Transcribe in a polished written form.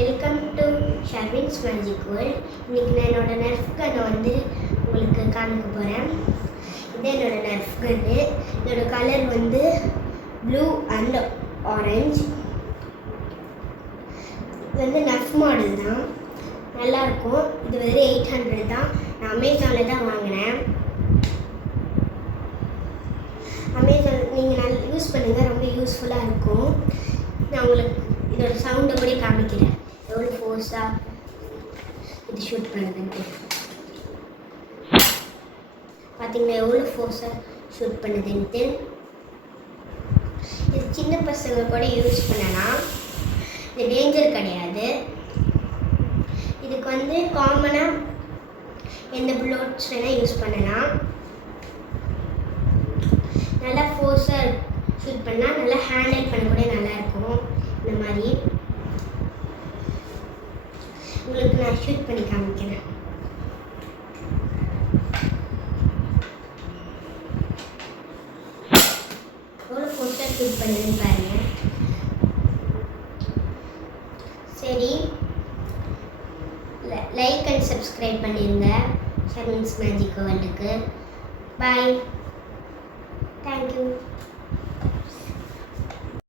Welcome to Sharvin's magic world. இன்றைக்கி நான் என்னோடய நர்ஃப் கன்னை வந்து உங்களுக்கு காமிக்க போகிறேன். இது என்னோடய நர்ஃப் கன்னு. இதோட கலர் வந்து ப்ளூ அண்ட் ஆரஞ்சு. இது வந்து நர்ஃப் மாடல் தான், நல்லாயிருக்கும். இது வந்து 800 தான். நான் அமேசானில் தான் வாங்கினேன். அமேசான் நீங்கள் நல்லா யூஸ் பண்ணுங்கள், ரொம்ப யூஸ்ஃபுல்லாக இருக்கும். நான் உங்களுக்கு இதோட சவுண்டை கூட காமிக்கிறேன், எவ்வளோ ஃபோர்ஸாக இது ஷூட் பண்ணுதுன்ட்டு. பார்த்தீங்களா எவ்வளோ ஃபோர்ஸாக ஷூட் பண்ணுதுன்ட்டு. இது சின்ன பசங்க கூட யூஸ் பண்ணலாம், இது டேஞ்சர் கிடையாது. இதுக்கு வந்து காமனாக எந்த புல்லட்ஸ் வேணால் யூஸ் பண்ணலாம். நல்லா ஃபோர்ஸாக ஷூட் பண்ணால் நல்லா ஹேண்டில் பண்ண கூட நல்லாயிருக்கும். இந்த மாதிரி உங்களுக்கு நான் ஷூட் பண்ணி காமிக்கிறேன். எவ்வளோ ஃபோர்ஸாக ஷூட் பண்ணுதுன்னு பாருங்கள். சரி, லைக் அண்ட் சப்ஸ்கிரைப் பண்ணிடுங்க ஷர்வின்ஸ் மேஜிக் வேர்ல்டுக்கு. பாய், தேங்க்யூ.